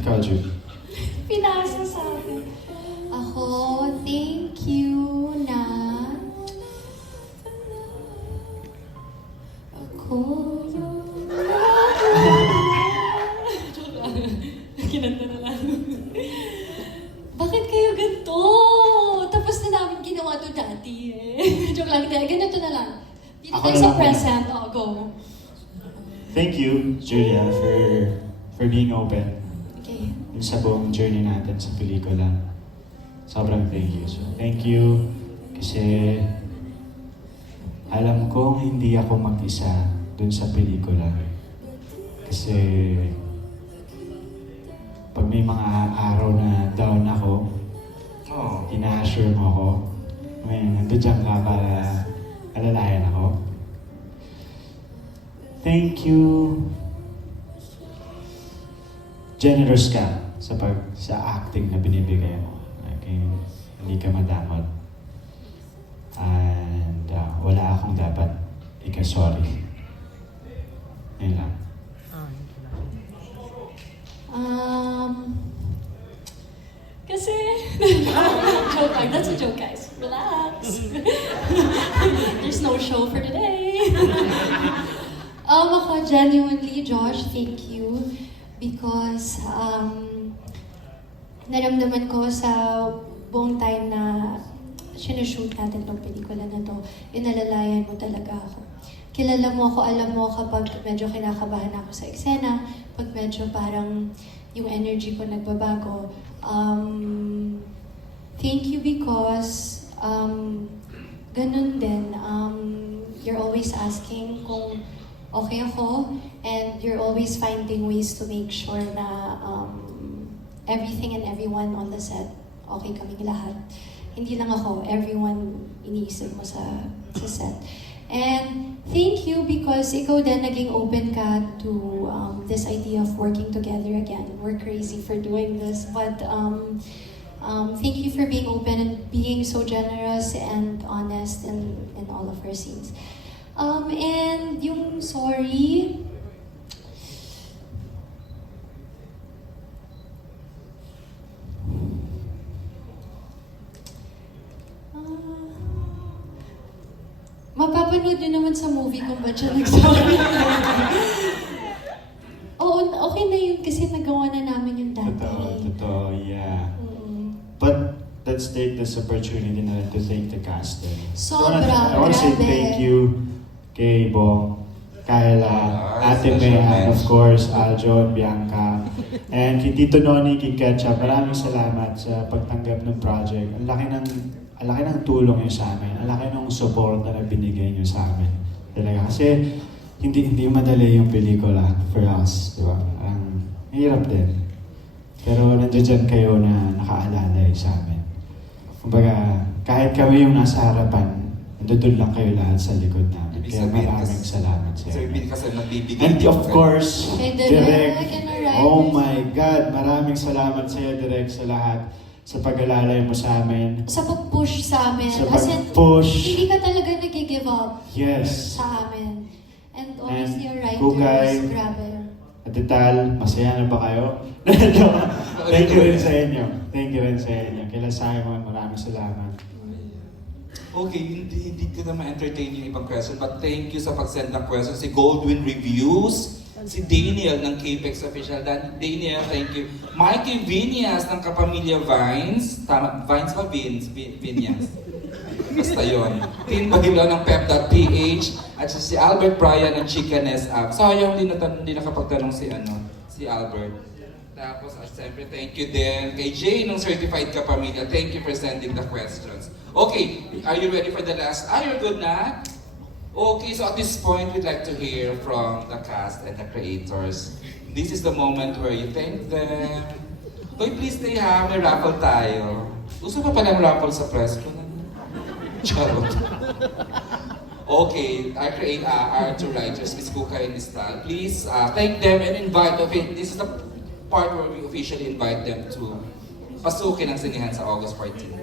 Ikaw, Jude. Pinasa sa akin. Ako, thank you na ako yung joke lang. Kinanta na lang. Bakit kayo ganito? Tapos na namin ginawa to dati eh. Joke lang, ganito na lang. Dito Ako tayo na sa lang. present. Go. Thank you, Julia, for being open Okay. dun sa buong journey natin sa pelikula. Sobrang thank you. So, thank you kasi alam kong hindi ako mag-isa dun sa pelikula. Kasi pag may mga araw na down ako, ina-assure mo ako, may nandiyan ka para alalayan ako. Thank you. Generous ka sa acting na binibigay mo. Okay? Hindi ka madamot. And wala akong dapat ika-sorry. Yun lang. Kasi, joke lang. That's a joke, guys. Relax. There's no show for today. Ako, genuinely, Josh, thank you. Because, naramdaman ko sa buong time na sinushoot natin tong pelikula na to, inalalayan mo talaga ako. Kilala mo ako, alam mo kapag medyo kinakabahan ako sa eksena, pag medyo parang yung energy ko nagbabago. Thank you because ganun din. You're always asking kung okay ako, and you're always finding ways to make sure na everything and everyone on the set, okay kaming lahat. Hindi lang ako, everyone iniisip mo sa set. And thank you because ikaw din naging open ka to this idea of working together again. We're crazy for doing this, but thank you for being open and being so generous and honest in all of our scenes. And yung sorry, mapapanood nyo naman sa movie kung ba't siya nag-sorry. Oo, okay na yun kasi nagawa na namin yung dati. Totoo, yeah. But let's take this opportunity na to thank the cast. Sobra, I want to say grabe. thank you kay Bong, Kyla, Ate May, and of course, Aljon, Bianca, and kay Tito Noni, kay Ketchup. Maraming salamat sa pagtanggap ng project. Ang laki ng tulong niyo sa amin. Ang laki ng support na binigay niyo sa amin. Talaga. Kasi hindi madali yung pelikula for us. Di ba? Mahirap din. Pero nandiyan kayo na nakaalala sa amin. Kumbaga, kahit kami yung nasa harapan, nandun lang kayo lahat sa likod namin. Kaya maraming salamat sa inyo. Kasi nagbibigay. And of course, Kay Direk. and our Oh writers. my God! Maraming salamat sa iyo, Direk, sa lahat. Sa pag-alalay mo sa amin. Sa pag-push sa amin. Sa As in, pag-push. hindi ka talaga nag-give up Yes. sa amin. And obviously, our writers, Kugay. grabe. At Ital, masaya na ba kayo? Thank you rin sa inyo. Thank you rin sa inyo. Kila Simon, maraming salamat. Okay, hindi ko na ma-entertain yung ibang question, but thank you sa pag-send ng question. Si Goldwyn Reviews, si Daniel ng Capex Official. Daniel, thank you. Mikey Vinyas ng Kapamilya Vines. Tama, Vines ba? Vinyas. Basta yun. Tin Bahilo ng Pep.ph. At si Albert Bryan ng Chickeness App. Sayang, hindi nakapagtanong si Albert. Tapos, siyempre, thank you din kay Jay ng Certified Kapamilya. Thank you for sending the questions. Okay, are you ready for the last? You're good na? Okay, so at this point, we'd like to hear from the cast and the creators. This is the moment where you thank them. Hoy, please stay ha, may raffle tayo. Gusto pa palang raffle sa press ko? Charot. Okay, our two writers, Ms. Kuka and Ms. Tal. Please thank them and invite them. This is the part where we officially invite them to pasukin ang sinihan sa August 14.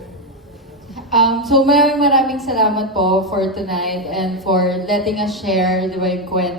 So maraming salamat po for tonight and for letting us share, di ba, yung kwento